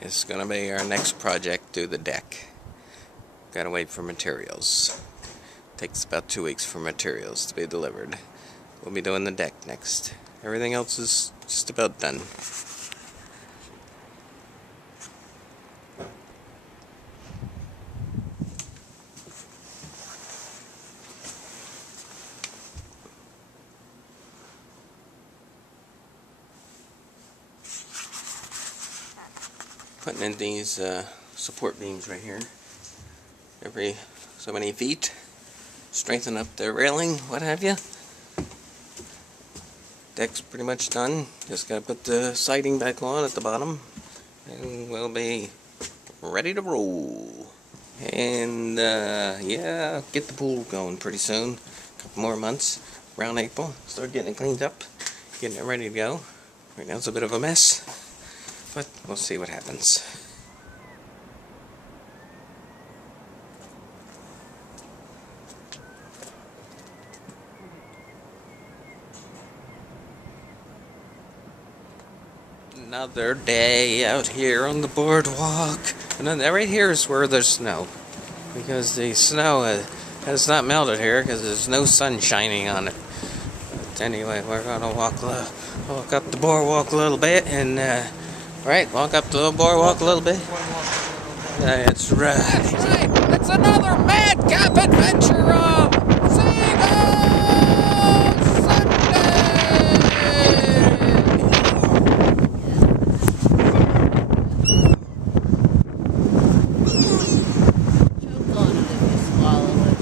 is going to be our next project, do the deck. Gotta wait for materials. Takes about 2 weeks for materials to be delivered. We'll be doing the deck next. Everything else is just about done. Putting in these support beams right here. Every so many feet. Strengthen up the railing, what have you. Deck's pretty much done. Just gotta put the siding back on at the bottom. And we'll be ready to roll. And yeah, get the pool going pretty soon. A couple more months. Around April. Start getting it cleaned up. Getting it ready to go. Right now it's a bit of a mess. But we'll see what happens. Another day out here on the boardwalk. And then right here is where there's snow. Because the snow has not melted here because there's no sun shining on it. But anyway, we're going to walk up the boardwalk a little bit and right, walk up the boardwalk a little bit. That's right. That's right. It's another madcap adventure of Seagulls Sunday. Choke on it if you swallow it.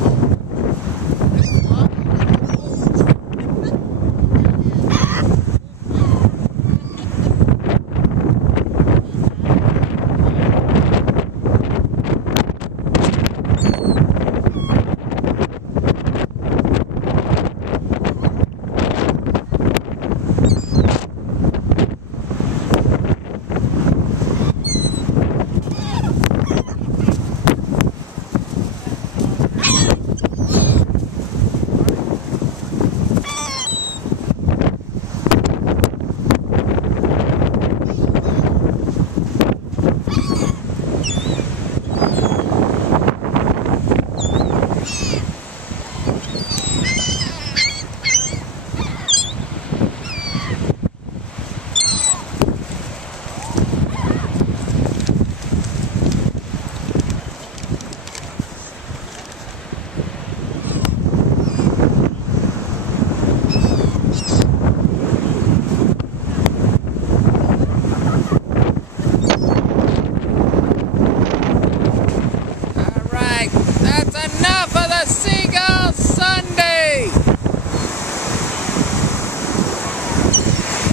Enough of the Seagull Sunday!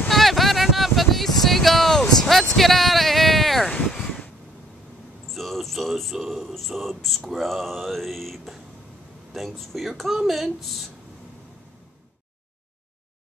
I've had enough of these seagulls! Let's get out of here! Subscribe. Thanks for your comments.